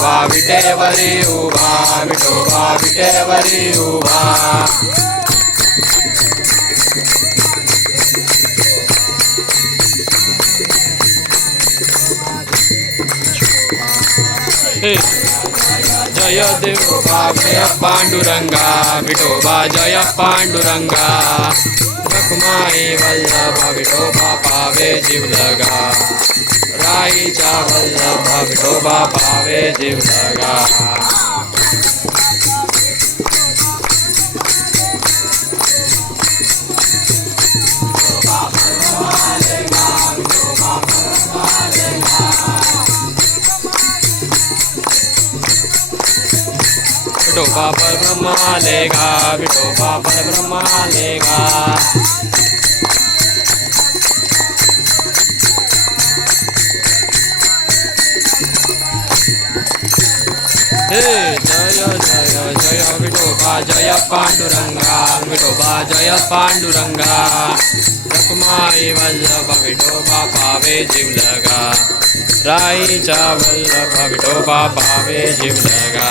उभा उभा जय देवोबा जय पांडुरंगा विठोबा जय पांडुरंगा। रखमाई वल्लभ विठोबा पावे जीवलगा राईचा वल्लभ पावे जीवलगा विठोबा पर ब्रह्मा लेगा विठोबा पर ब्रह्मा लेगा। जय जय जय विठोबा जय पांडुरंगा विठोबा जय पांडुरंगा रखमाई वल्लभ विठोबा पावे जीवलगा राईचा वल्लभ विठोबा पावे जीवलगा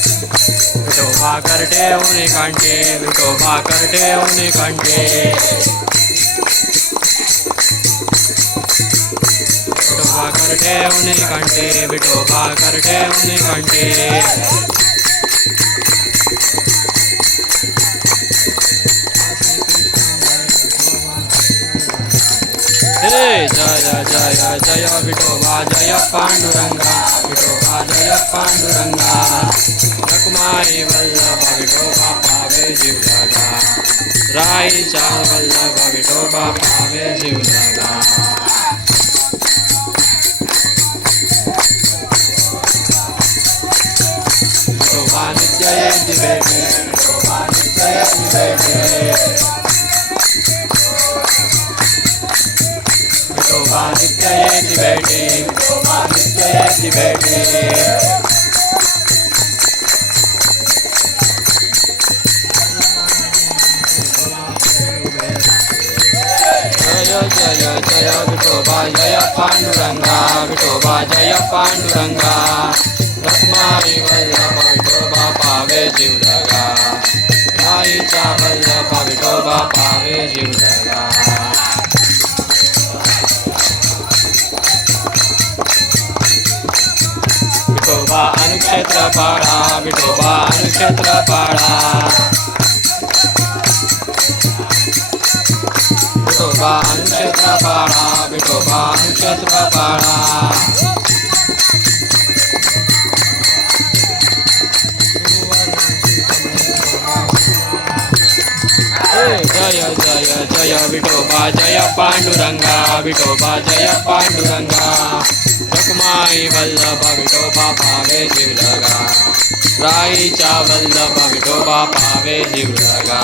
विठोबा करटे उन्हे कांटे विठोबा करटे उन्हे कांटे विठोबा करटे उन्हे कांटे विठोबा करटे उन्हे कांटे जय जय जय विठोबा जय, पांडुरंगा विठोबा जय, पांडुरंगा। रकुमारी वल्लभ विठोबा पावे जीवलगा राईचा वल्लभ विठोबा पावे जीवलगा पांडुरंगा विठोबा जय पांडुरंगा रखमाई वल्लभ पावे जीवलगा राईचा वल्लभ विठोबा पावे जीवलगा। विठोबा अनुक्षेत्र पाडा, विठोबा अनुक्षेत्र पाडा। विठोबा अनुक्षेत्र पाडा, विठोबा अनुक्षेत्र पाडा। जय जय जय विठोबा, जय पांडुरंगा, विठोबा, जय पांडुरंगा। रखमाई वल्लभ विठोबा पावे जीवलगा राईचा वल्लभ विठोबा पावे जीवलगा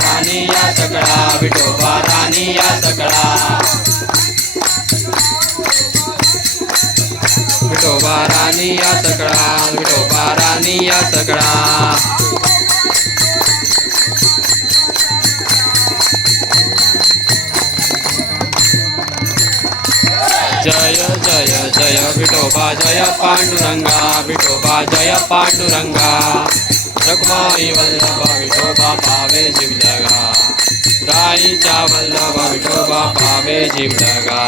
राणी या सगळा विठोबा राणी या सगळा विठोबा राणी या विठोबा राणी या जय जय जय विठोबा जय पांडुरंगा विठोबा जय पांडुरंगा। रघुमाई वल्लभ विठोबा पावे जीवलगा राईचा वल्लभ विठोबा पावे जीवलगा